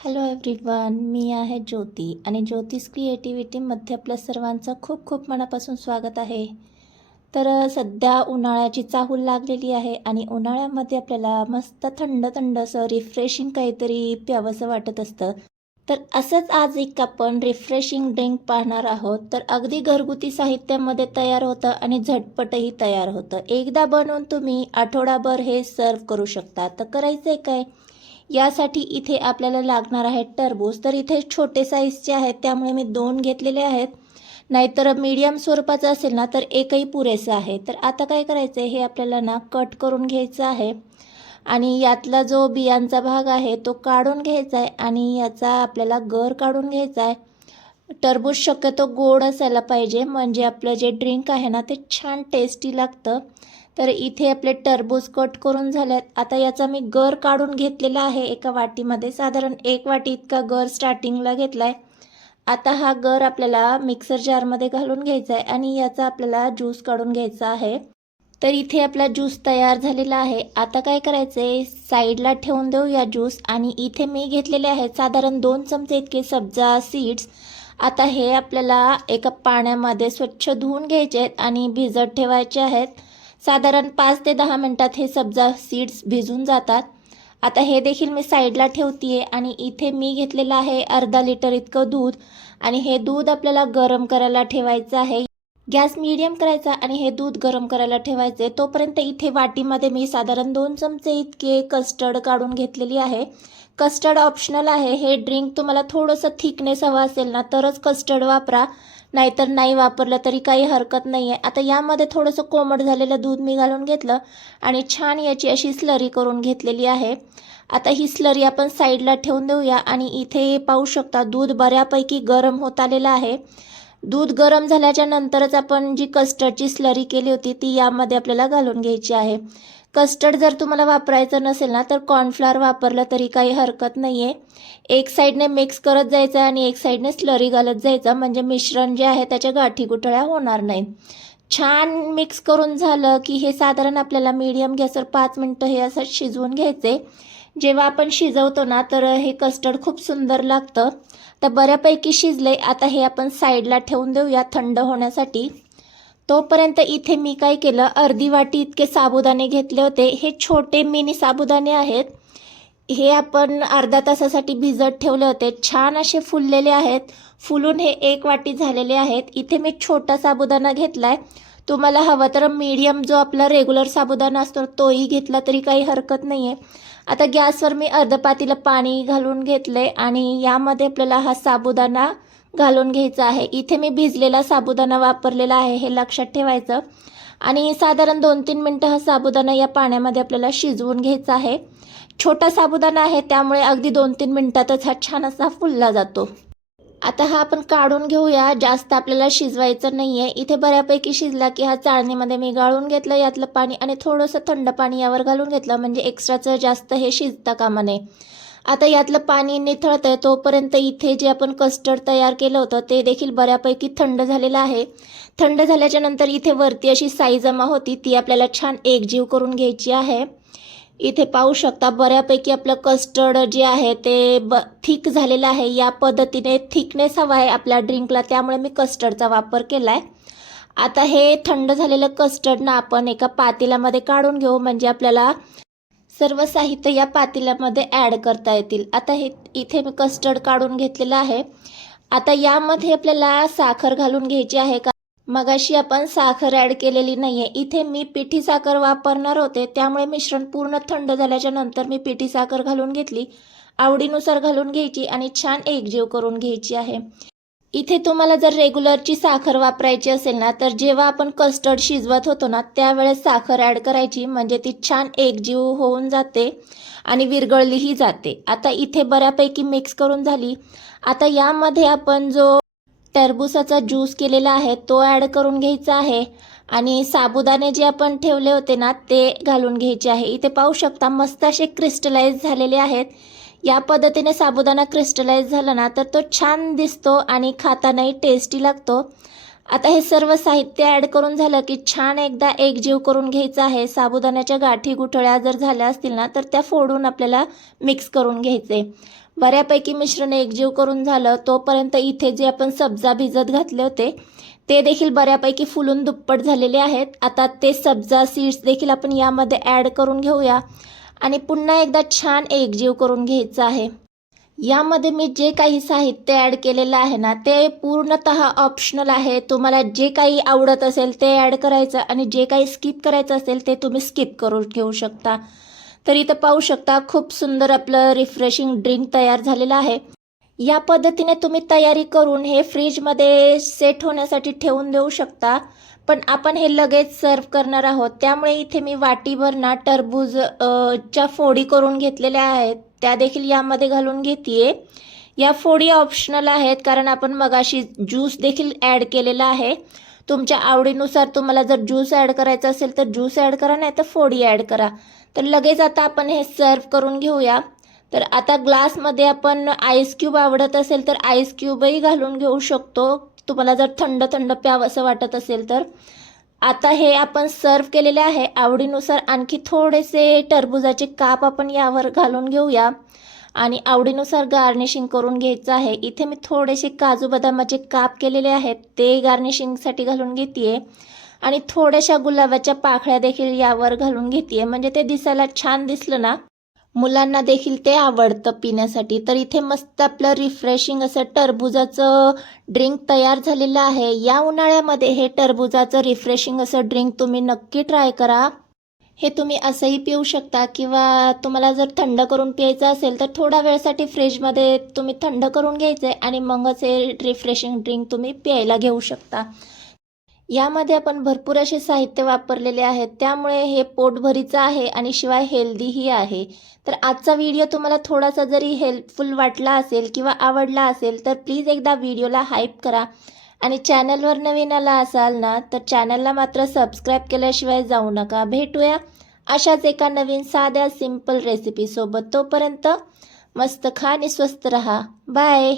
Hello everyone, मी आहे ज्योती आणि ज्योतिष क्रिएटिव्हिटीमध्ये आपल्या सर्वांचं खूप खूप मनापासून स्वागत आहे. सध्या उन्हाळ्याची चाहूल लागलेली आहे आणि उन्हाळ्यामध्ये आपल्याला मस्त थंड थंड असं रिफ्रेशिंग काहीतरी प्यावंसं वाटत असतं. तर असंच आज एक आपण रिफ्रेशिंग ड्रिंक पाहणार आहोत. तर अगदी घरगुती साहित्यामध्ये तयार होतं आणि झटपटही तयार होतं. एकदा बनवून तुम्ही आठवडाभर हे सर्व करू शकता. तर करायचं आहे काय, यासाठी इथे आपल्याला लागणार आहे टरबूज. तर इथे छोटे साईजचे आहेत त्यामुळे मी 2 घेतलेले आहेत. नाहीतर मीडियम स्वरूपाचं असेल ना तर एकही पुरेसं आहे. तर आता काय करायचं आहे, हे आपल्याला ना कट करून घ्यायचं आहे आणि यातला जो बियांचा भाग आहे तो काढून घ्यायचा आहे आणि याचा आपल्याला गर काढून घ्यायचा आहे. टरबूज शक्यतो गोड असायला पाहिजे, म्हणजे आपलं जे ड्रिंक आहे ना ते छान टेस्टी लागतं. तर इथे आपले टरबूज कट करून झालेत. आता याचा मी गर काढून घेतलेला आहे एका वाटीमध्ये. साधारण 1 वाटी इतका गर स्टार्टिंगला घेतला आहे. आता हा गर आपल्याला मिक्सर जारमध्ये घालून घ्यायचा आहे आणि याचा आपल्याला ज्यूस काढून घ्यायचा आहे. तर इथे आपला ज्यूस तयार झालेला आहे. आता काय करायचं आहे, साईडला ठेवून देऊ या ज्यूस. आणि इथे मी घेतलेले आहेत साधारण 2 चमचे इतके सब्जा सीड्स. आता हे आपल्याला एका पाण्यामध्ये स्वच्छ धुवून घ्यायचे आहेत आणि भिजत ठेवायचे आहेत. साधारण 5 ते 10 मिनटात हे सब्जा सीड्स भिजून जातात. आता हे देखील मी साईडला ठेवते आहे आणि इथे मी घेतलेलं आहे अर्धा लिटर इतकं दूध आणि हे दूध आपल्याला गरम करायला ठेवायचं आहे. गॅस मीडियम करायचा आणि हे दूध गरम करायला ठेवायचे. तोपर्यंत इथे वाटीमध्ये मी साधारण 2 चमचे इतके कस्टर्ड काढून घेतलेली आहे. कस्टर्ड ऑप्शनल आहे. हे ड्रिंक तुम्हाला थोडंसं थिकनेस हवा असेल ना तरच कस्टर्ड वापरा, नाहीतर नाही वापरलं तरी काही हरकत नाही आहे. आता यामध्ये थोडंसं कोमट झालेलं दूध मी घालून घेतलं आणि छान याची अशी स्लरी करून घेतलेली आहे. आता ही स्लरी आपण साईडला ठेवून देऊया आणि इथे पाहू शकता दूध बऱ्यापैकी गरम होत आलेलं आहे. दूध गरम झाल्याच्या नंतरच आपण जी कस्टर्डची स्लरी केली होती ती यामध्ये आपल्याला घालून घ्यायची आहे. कस्टर्ड जर तुम्हाला वापरायचं नसेल ना तर कॉर्नफ्लॉवर वापरलं तरी काही हरकत नाही आहे. एक साईडने मिक्स करत जायचं आणि एक साईडने स्लरी घालत जायचं, म्हणजे मिश्रण जे आहे त्याच्या गाठी गुठळ्या होणार नाही. छान मिक्स करून झालं की हे साधारण आपल्याला मीडियम गॅसवर 5 मिनटं हे असं शिजवून घ्यायचे. जेव्हा आपण शिजवतो ना तर हे कस्टर्ड खूप सुंदर लागतं. तर बऱ्यापैकी शिजले. आता हे आपण साईडला ठेवून देऊया थंड होण्यासाठी. तोपर्यंत इथे मी काय केलं, अर्धी वाटी इतके साबुदाणे घेतले होते. हे छोटे मिनी साबुदाणे आहेत. हे आपण अर्धा तासासाठी भिजत ठेवले होते. छान असे फुललेले आहेत. फुलून हे 1 वाटी झालेले आहेत. इथे मी छोटा साबुदाणा घेतला आहे. तुम्हाला हवं तर मीडियम जो आपला रेग्युलर साबुदाणा असतो तोही घेतला तरी काही हरकत नाही आहे. आता गॅसवर मी अर्ध पातेलं पाणी घालून घेतले आणि यामध्ये आपल्याला हा साबुदाणा घालून घ्यायचा आहे. इथे मी भिजलेला साबुदाणा वापरलेला आहे हे लक्षात ठेवायचं. आणि साधारण 2-3 मिनटं हा साबुदाणा या पाण्यामध्ये आपल्याला शिजवून घ्यायचा आहे. छोटा साबुदाणा आहे त्यामुळे अगदी 2-3 मिनटातच हा छान असा फुलला जातो. आता हा आपण काढून घेऊया. जास्त आपल्याला शिजवायचं नाही आहे. इथे बऱ्यापैकी शिजला की हा चाळणीमध्ये मी गाळून घेतलं यातलं पाणी आणि थोडंसं थंड पाणी यावर घालून घेतलं, म्हणजे एक्स्ट्राचं जास्त हे शिजता कामा नये. आता यातलं पाणी निथळतं आहे तोपर्यंत इथे जे आपण कस्टर्ड तयार केलं होतं ते देखील बऱ्यापैकी थंड झालेलं आहे. थंड झाल्याच्या नंतर इथे वरती अशी साई जमा होती ती आपल्याला छान एकजीव करून घ्यायची आहे. इथे पाहू शकता बऱ्यापैकी आपलं कस्टर्ड जे आहे ते थिक झालेलं आहे. या पद्धतीने थिकनेस हवा आहे आपल्या ड्रिंकला, त्यामुळे मी कस्टर्डचा वापर केला आहे. आता हे थंड झालेलं कस्टर्ड ना आपण एका पातेल्यामध्ये काढून घेऊ, म्हणजे आपल्याला सर्व साहित्य या पातेल्यामध्ये ॲड करता येतील. आता हे इथे मी कस्टर्ड काढून घेतलेलं आहे. आता यामध्ये आपल्याला साखर घालून घ्यायची आहे. मगाशी आपण साखर ॲड केलेली नाही आहे. इथे मी पिठी साखर वापरणार होते त्यामुळे मिश्रण पूर्ण थंड झाल्याच्या नंतर मी पिठी साखर घालून घेतली. आवडीनुसार घालून घ्यायची आणि छान एकजीव करून घ्यायची आहे. इथे तुम्हाला जर रेग्युलरची साखर वापरायची असेल ना तर जेव्हा आपण कस्टर्ड शिजवत होतो ना त्यावेळेस साखर ॲड करायची, म्हणजे ती छान एकजीव होऊन जाते आणि विरघळलीही जाते. आता इथे बऱ्यापैकी मिक्स करून झाली. आता यामध्ये आपण जो टरबूजाचा ज्यूस केलेला आहे तो ॲड करून घ्यायचा आहे आणि साबुदाणे जे आपण ठेवले होते ना ते घालून घ्यायचे आहे. इथे पाहू शकता मस्त असे क्रिस्टलाइज झालेले आहेत. या पद्धतीने साबुदाणा क्रिस्टलाइज झाला ना तर तो छान दिसतो आणि खातानाही टेस्टी लागतो. आता हे सर्व साहित्य ॲड करून झालं की छान एकदा एकजीव करून घ्यायचं आहे. साबुदाण्याच्या गाठी गुठळ्या जर झाल्या असतील ना तर त्या फोडून आपल्याला मिक्स करून घ्यायचे. बऱ्यापैकी मिश्रण एकजीव करून झालं तोपर्यंत इथे जे आपण सब्जा भिजत घातले होते ते देखील बऱ्यापैकी फुलून दुप्पट झालेले आहेत. आता ते सब्जा सीड्स देखील आपण यामध्ये ॲड करून घेऊया आणि पुन्हा एकदा छान एकजीव करून घ्यायचं आहे. यामध्ये मी जे काही साहित्य ॲड केलेलं आहे ना ते पूर्णतः ऑप्शनल आहे. तुम्हाला जे काही आवडत असेल ते ॲड करायचं आणि जे काही स्किप करायचं असेल ते तुम्ही स्किप करून घेऊ शकता. तर इथं पाहू शकता खूप सुंदर आपलं रिफ्रेशिंग ड्रिंक तयार झालेलं आहे. या पद्धतीने तुम्ही तयारी करून हे फ्रीजमध्ये सेट होण्यासाठी ठेवून देऊ शकता. पण आपण हे लगेच सर्व करणार आहोत त्यामुळे इथे मी वाटीभर ना टरबूज च्या फोडी करून घेतलेल्या आहेत त्या देखील यामध्ये घालून घेते. या फोडी ऑप्शनल आहेत कारण आपण मगाशी ज्यूस देखील ॲड केलेला आहे. तुमच्या आवडीनुसार तुम्हाला जर ज्यूस ॲड करायचा असेल तर ज्यूस ॲड करा, नाही तर फोडी ॲड करा. तर लगेच आता आपण हे सर्व करून घेऊया. तर आता ग्लासमध्ये आपण आईस क्यूब आवडत असेल तर आईस क्यूबही घालून घेऊ शकतो, तुम्हाला जर थंड थंड प्यावं असं वाटत असेल तर. आता हे आपण सर्व केलेले आहे. आवडीनुसार आणखी थोडेसे टरबुजाचे काप आपण यावर घालून घेऊया आणि आवडीनुसार गार्निशिंग करून घ्यायचं आहे. इथे मी थोडेसे काजू बदामाचे काप केलेले आहेत ते गार्निशिंगसाठी घालून घेते आणि थोड्याशा गुलाबाच्या पाकळ्या देखील यावर घालून घेते. म्हणजे ते दिसायला छान दिसलं ना मुलांना देखील ते आवडतं पिण्यासाठी. तर इथे मस्त आपलं रिफ्रेशिंग असं टरबुजाचं ड्रिंक तयार झालेलं आहे. या उन्हाळ्यामध्ये हे टरबुजाचं रिफ्रेशिंग असं ड्रिंक तुम्ही नक्की ट्राय करा. हे तुम्ही असंही पिऊ शकता किंवा तुम्हाला जर थंड करून प्यायचं असेल तर थोडा वेळसाठी फ्रीजमध्ये तुम्ही थंड करून घ्यायचं आहे आणि मगच हे रिफ्रेशिंग ड्रिंक तुम्ही प्यायला घेऊ शकता. यामध्ये आपण भरपूर असे साहित्य वापरलेले आहेत त्यामुळे हे पोटभरीचं आहे आणि शिवाय हेल्दीही आहे. तर आजचा व्हिडिओ तुम्हाला थोडासा जरी हेल्पफुल वाटला असेल किंवा आवडला असेल तर प्लीज एकदा व्हिडिओला हाईप करा आणि चॅनलवर नवीन आला असाल ना तर चॅनलला मात्र सबस्क्राईब केल्याशिवाय जाऊ नका. भेटूया अशाच एका नवीन साध्या सिंपल रेसिपीसोबत. तोपर्यंत मस्त खा आणि स्वस्त रहा. बाय.